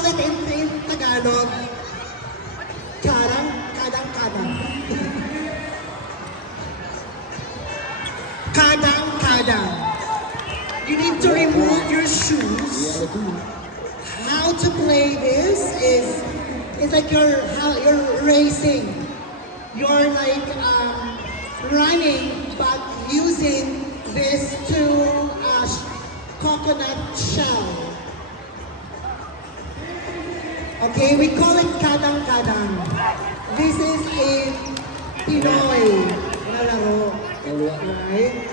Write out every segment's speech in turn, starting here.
call it in Tagalog? Kadang, kadang, kadang. Kadang, kadang. You need to remove your shoes. How to play this is it's like you're racing. You're like running, but using this to coconut shell. Okay, we call it kadang-kadang. This is a Pinoy na laro. Right?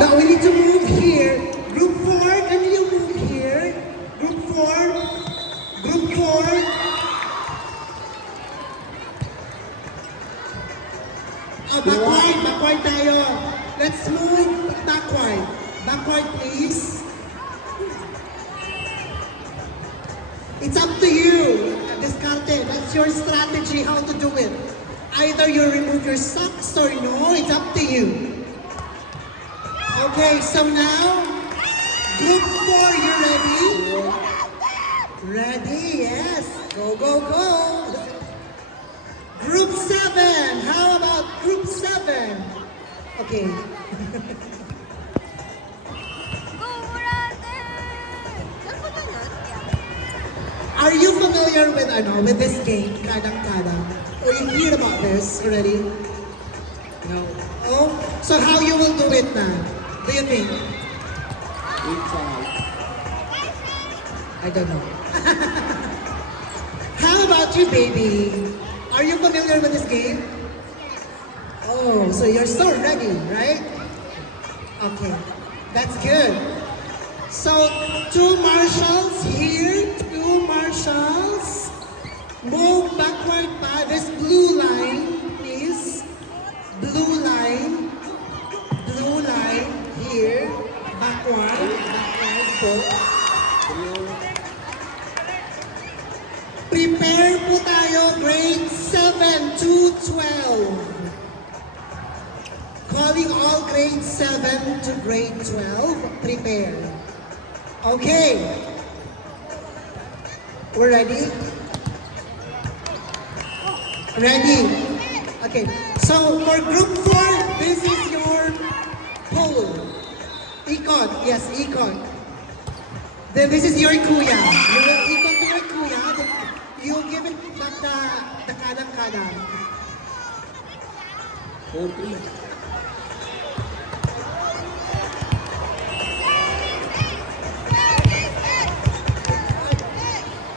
Now we need to move here. Group 4, can you move here? Group 4. Group 4. Backward tayo. Let's move backward. Backward, please. It's up to you. Discarte, that's your strategy how to do it. Either you remove your socks or no, it's up to you. Okay, so now, group 4, you ready? Ready, yes. Go, go, go. Group 7, how about group 7? Okay. Are you familiar with this game, kadang-kadang? Or you hear about this already? No. Oh, so how you will do it now? Do you think? I don't know. How about you, baby? Are you familiar with this game? Oh, so you're so ready, right? Okay, that's good. So, 2 marshals here, 2 marshals. Move backward pa. This blue line, please. Blue line. Blue line here. Backward. Backward po. Prepare po tayo, grade 7 to 12. Calling all grade 7 to grade 12. Prepare. Okay. We're ready? Ready? Okay. So for group 4, this is your pole. Ikot. Yes, ikot. Then this is your kuya. You will ikot to your kuya. Then you give it back the kadang-kadang. 4-3.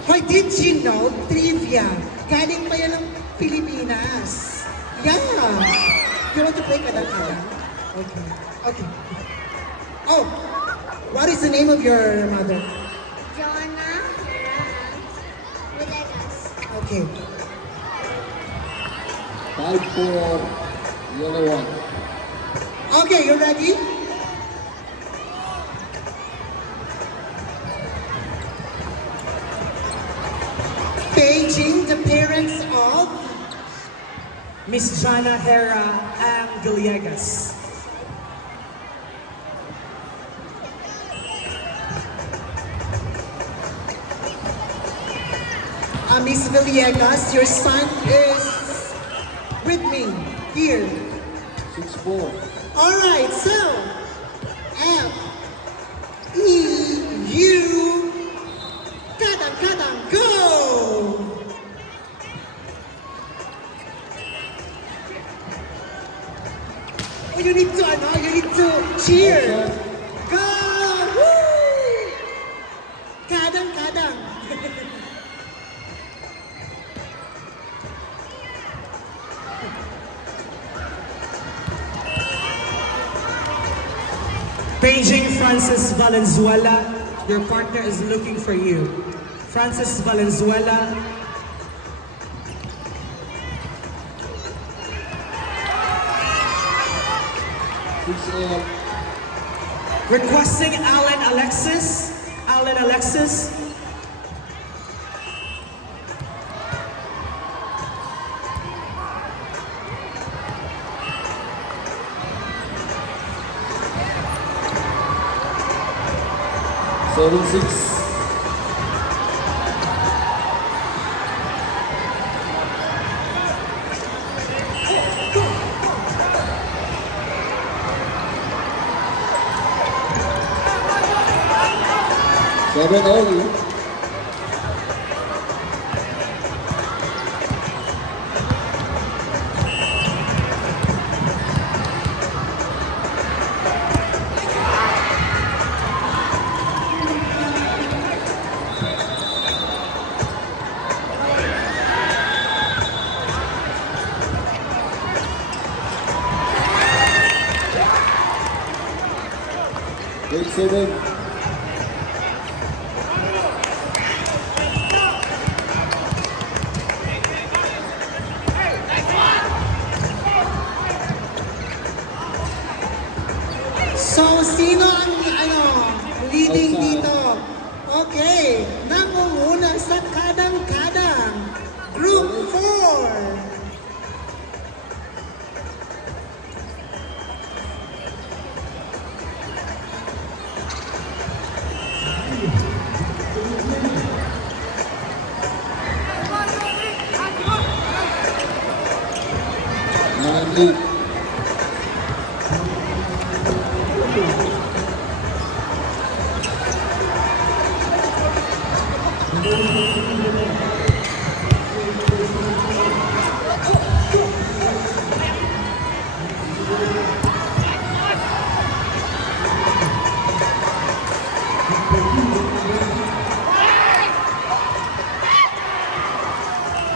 Hoy, did you know, trivia, galing pa yan ng Pilipinas. Yeah. You want to play kadang-kadang? Okay. Okay. Oh, what is the name of your mother? Jonah Villegas. Okay. 5-4. Yellow one. Okay, you ready? Paging the parents of Miss Jana Hera and Villegas. Miss Villegas, your son is with me here. 6-4. All right, so F E U kadang kadang go. Oh, you need to cheer. Go! Woo! Kadang kadang. Beijing Francis Valenzuela, your partner is looking for you. Francis Valenzuela. Requesting Alan Alexis. Allen Alexis. Seven, six. Seven all. 8-7. So, sino ang leading Outside. dito? Okay, nangunguna sa kadang-kadang. Group 4. Nine, eight.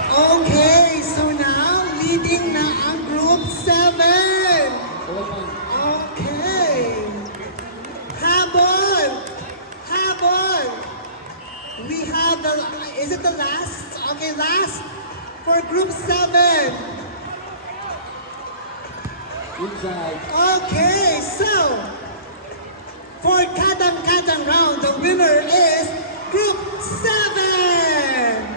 Okay, so now leading na ang group 7. Eleven. Okay. Habol! Habol! We have the, is it the last? Okay, last for group 7. Inside. Okay, so for kadang-kadang round, the winner is group 7.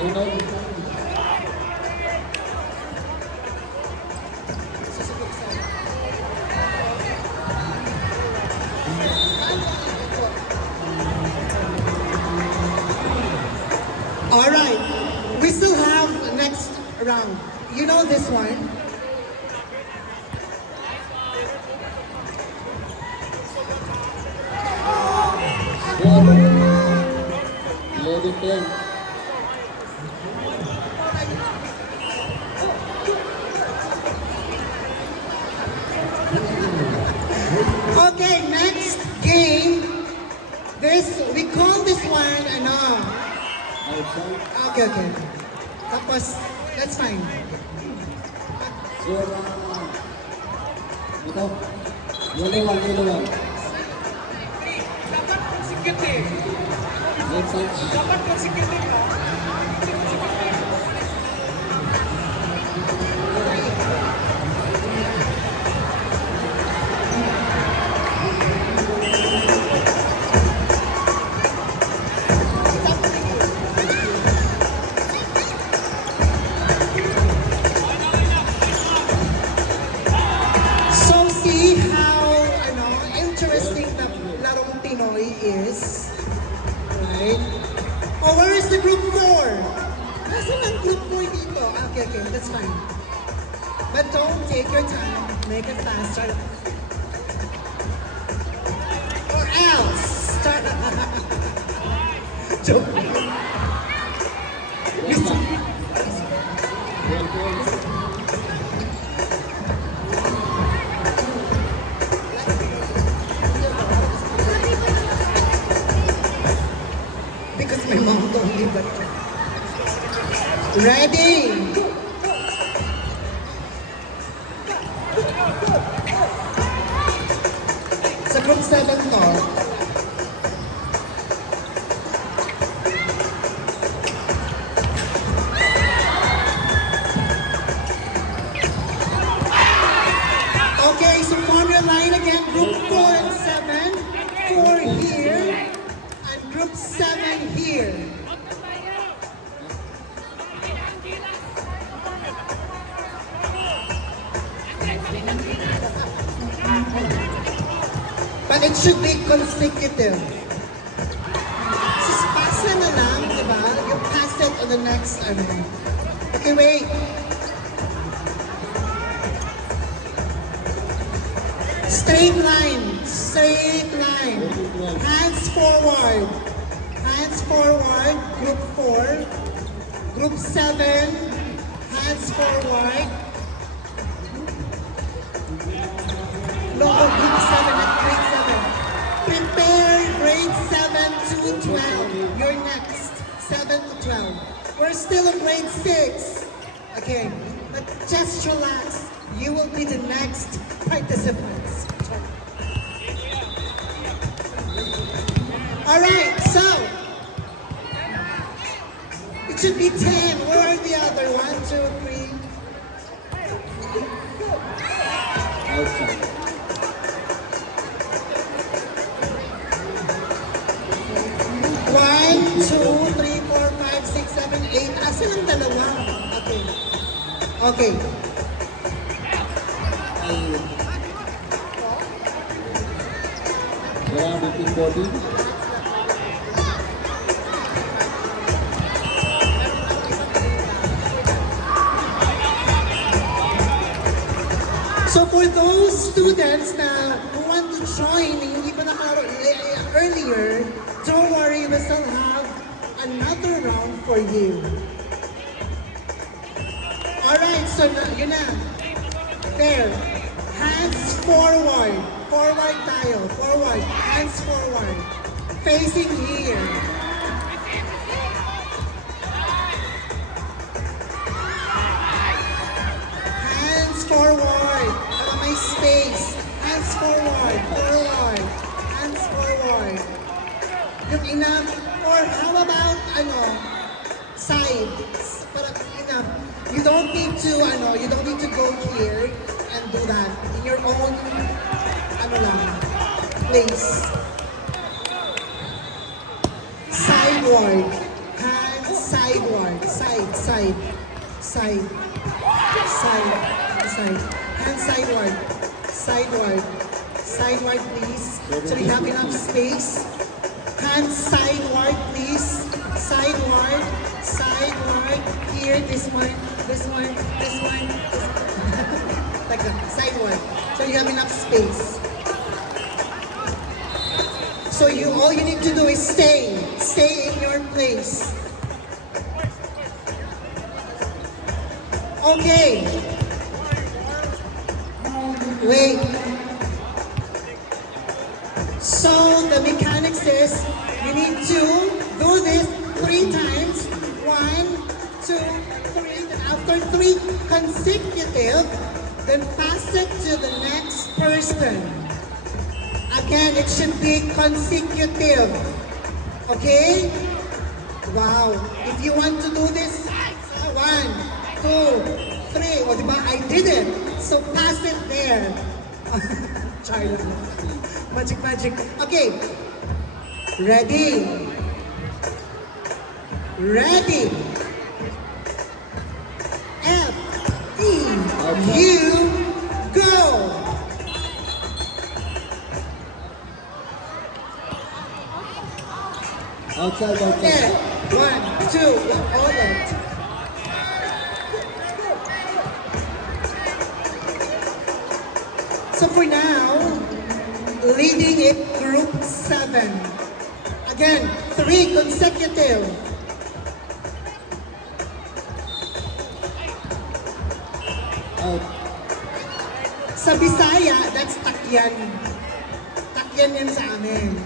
Eight, nine. All right, we still have next round. You know this one. Four. 11-10. Okay, next game. This we call this one Outside. Okay. Tapos that's fine. Zero. Ito. Yellow one, yellow one. Dapat consecutive. Left side. Dapat consecutive ka. So see how interesting na larong Pinoy is. Right? Oh, where is the group 4? Nasaan ang group 4 dito? Okay, that's fine. But don't take your time. Make it faster. Or else. Joke. Listen. 12-12. Because my mom told me, but... Ready? Sa group 7 to. But it should be consecutive. Just pasa na lang, di ba? You pass it on the next, ano. Okay, wait. Straight line. Straight line. Hands forward. Hands forward. Group 4. Group 7. Hands forward. No, group 7, not grade 7. Prepare grade 7 to 12. You're next. 7 to 12. We're still in grade 6. Okay, but just relax. You will be the next participants. Alright, so it should be 10. Where are the other? 1, 2, 3. Outside. One, two, three, four, five, six, seven, eight. Asan ang dalawa? Okay. Okay. Around 1840. So for those students na who want to join, hindi pa nakalaro earlier, don't worry, we still have another round for you. Alright, so yun na. There. Hands forward. Forward tayo. Forward. Hands forward. Facing here. Hands forward. Para may space. Hands forward. Forward. Hands forward. Yung enough. Or how about, side. Para enough. You don't need to, you don't need to go here and do that. In your own, place. Sideward. Hands sideward. Side, side. Side. Side. Side. Hands sideward. Sideward. Sideward, please. So we have enough space. Hands sideward, please. Sideward. Sideward. Here, this one. This one. This one. This one. Like that. Sideward. So you have enough space. So all you need to do is stay in your place. Okay. Wait. So the mechanics is you need to do this 3 times. 1, 2, 3. Then after 3 consecutive, then pass it to the next person. Again, it should be consecutive. Okay? Wow. If you want to do this, 1, 2, 3. O, diba? I did it. So, pass it there. Charla. Magic, magic. Okay. Ready? Ready. F, E, U, go. Outside, outside. There. 1, 2, all that. So for now, leading it group 7. Again, 3 consecutive. Out. Sa Bisaya, that's takyan. Takyan yan sa amin.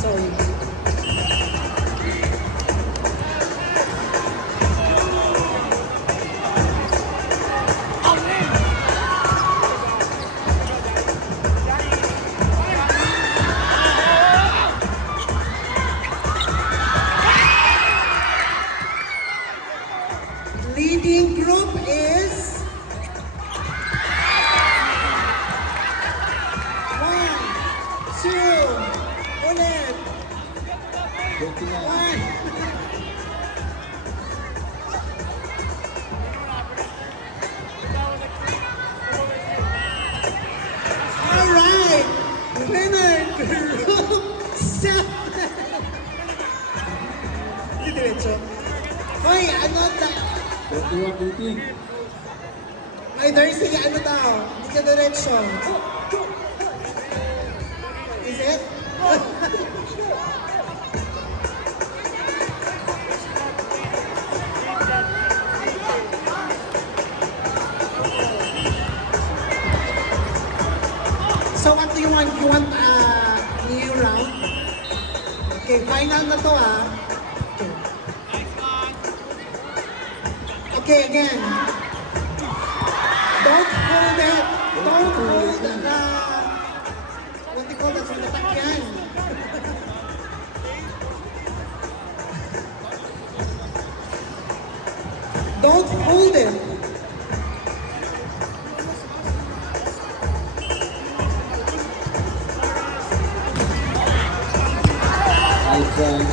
Sorry. Leading group is 1, 2, ulit, Ay, ano na? 21-18. Ay, Darcy, ano daw? Hindi ka diretso. Is it? So what do you want? You want a new round? Okay, final na to ah. Okay, again. Don't hold it. Don't hold the, what do you call that? Yung natakyan. Don't hold it.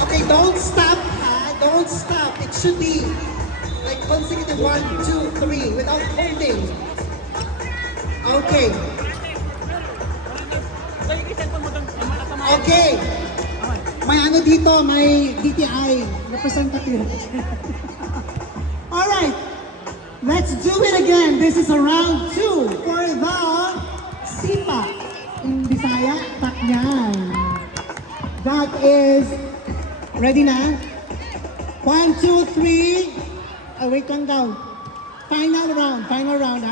Okay, don't stop, ha? Don't stop. It should be like consecutive 1, 2, 3 without holding. Okay. Okay. May ano dito, may DTI representative. Alright. Let's do it again. This is a round 2 for the Sipa. In Bisaya, Takyan. That is, ready na? 1, 2, 3. Oh, wait lang daw. Final round.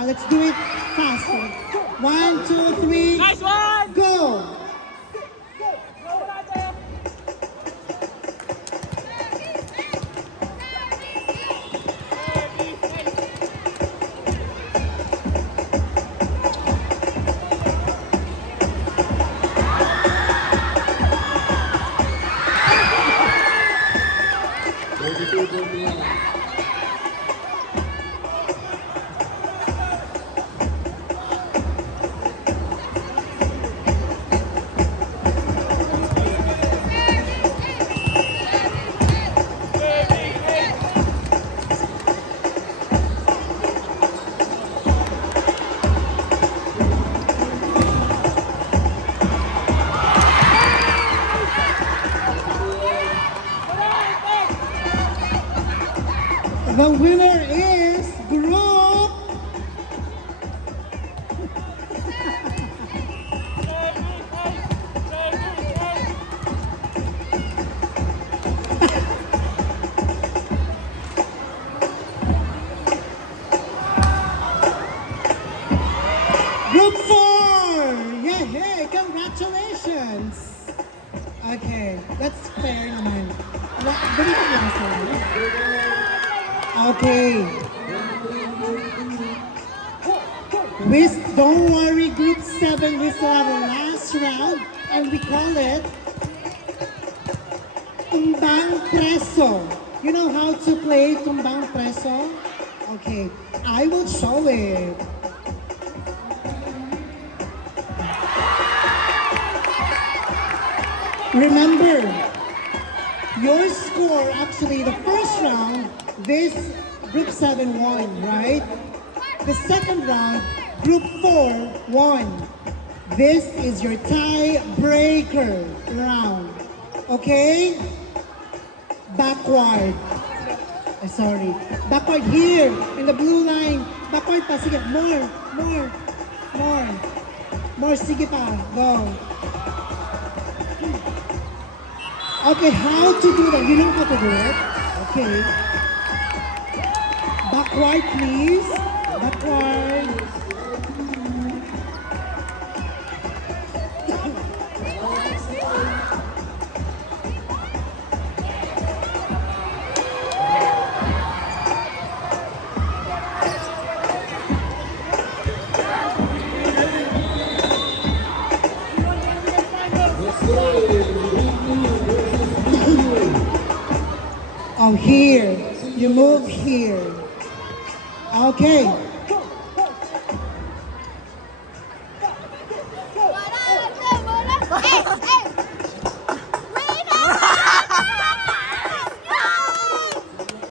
Let's do it faster. 1, 2, 3. Nice one! Go! The winner is Group Group 4! Yay! Congratulations! Okay, that's fair naman. Ganito lang sila. Okay. Don't worry, Group 7, we still have a last round, and we call it Tumbang Preso. You know how to play Tumbang Preso? Okay, I will show it. Remember, your score, actually, the first round, this Group 7 won, right? The second round, Group 4 won. This is your tiebreaker round. Okay? Backward. Sorry. Backward here, in the blue line. Backward pa. Sige, more. More, sige pa. Go. Okay, how to do that? You know how to do it? Okay. Backward, please. Backward. Oh, here. You move here. Okay.